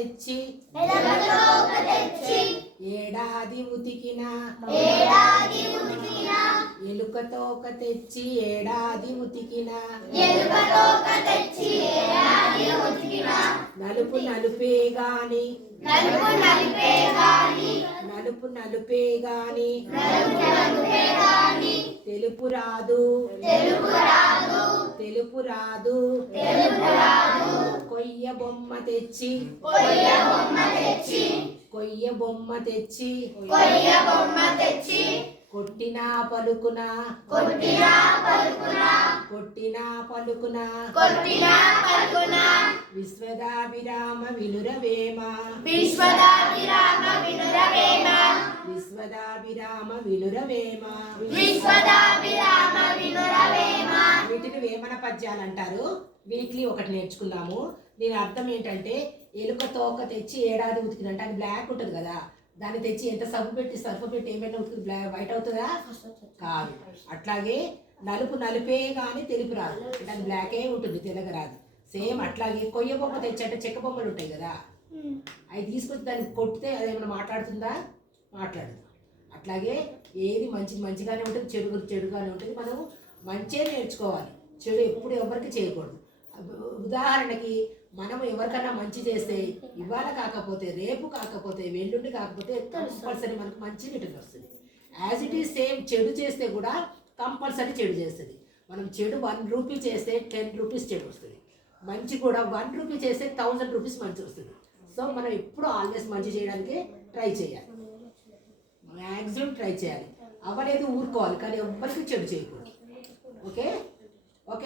తెచ్చి ఏడాది ఉతికిన ఎలుకతోక తెచ్చి ఏడాది ఉతికిన నలుపు నలుపే గాని తెలుపు రాదు కొయ్య బొమ్మ తెచ్చి కొట్టినా పలుకునా విశ్వదాభిరామ వినురవేమ వీటిని వేమన పద్యాలు అంటారు. వీక్లీ ఒకటి నేర్చుకుందాము. దీని అర్థం ఏంటంటే ఎలుక తోక తెచ్చి ఏడాది ఉతికినంటే అది బ్లాక్ ఉంటుంది కదా, దాన్ని తెచ్చి ఎంత సర్ఫ్ పెట్టి ఏమైనా ఉతికి వైట్ అవుతుందా? కాదు. అట్లాగే నలుపు నలుపే కానీ తెలుపు రాదు, అంటే అది బ్లాకే ఉంటుంది, తెల్లగా రాదు. సేమ్ అట్లాగే కొయ్య బొమ్మ తెచ్చి అంటే చెక్క బొమ్మలు ఉంటాయి కదా, అవి తీసుకొచ్చి దాన్ని కొట్టితే అదేమైనా మాట్లాడుతుందా? మాట్లాడదు. అట్లాగే ఏది మంచిగానే ఉంటుంది, చెడుగానే ఉంటుంది. మనం మంచిగా నేర్చుకోవాలి, చెడు ఎప్పుడు ఎవరికి చేయకూడదు. ఉదాహరణకి మనం ఎవరికన్నా మంచి చేస్తే ఇవాళ కాకపోతే రేపు కాకపోతే వెల్లుండి కాకపోతే కంపల్సరీ మనకు మంచి రిటర్న్ వస్తుంది. యాజ్ ఇట్ ఈస్ సేమ్ చెడు చేస్తే కూడా కంపల్సరీ చెడు చేస్తుంది. మనం చెడు 1 రూపీ చేస్తే 10 రూపీస్ చెడు వస్తుంది. మంచి కూడా 1 రూపీ చేస్తే 1000 రూపీస్ మంచి వస్తుంది. సో మనం ఎప్పుడు ఆల్వేస్ మంచి చేయడానికి ట్రై చేయాలి, మ్యాక్సిమం ట్రై చేయాలి. అవ్వలేదు ఊరుకోవాలి, కానీ ఎవ్వరికి చెడు చేయకూడదు. ఓకే.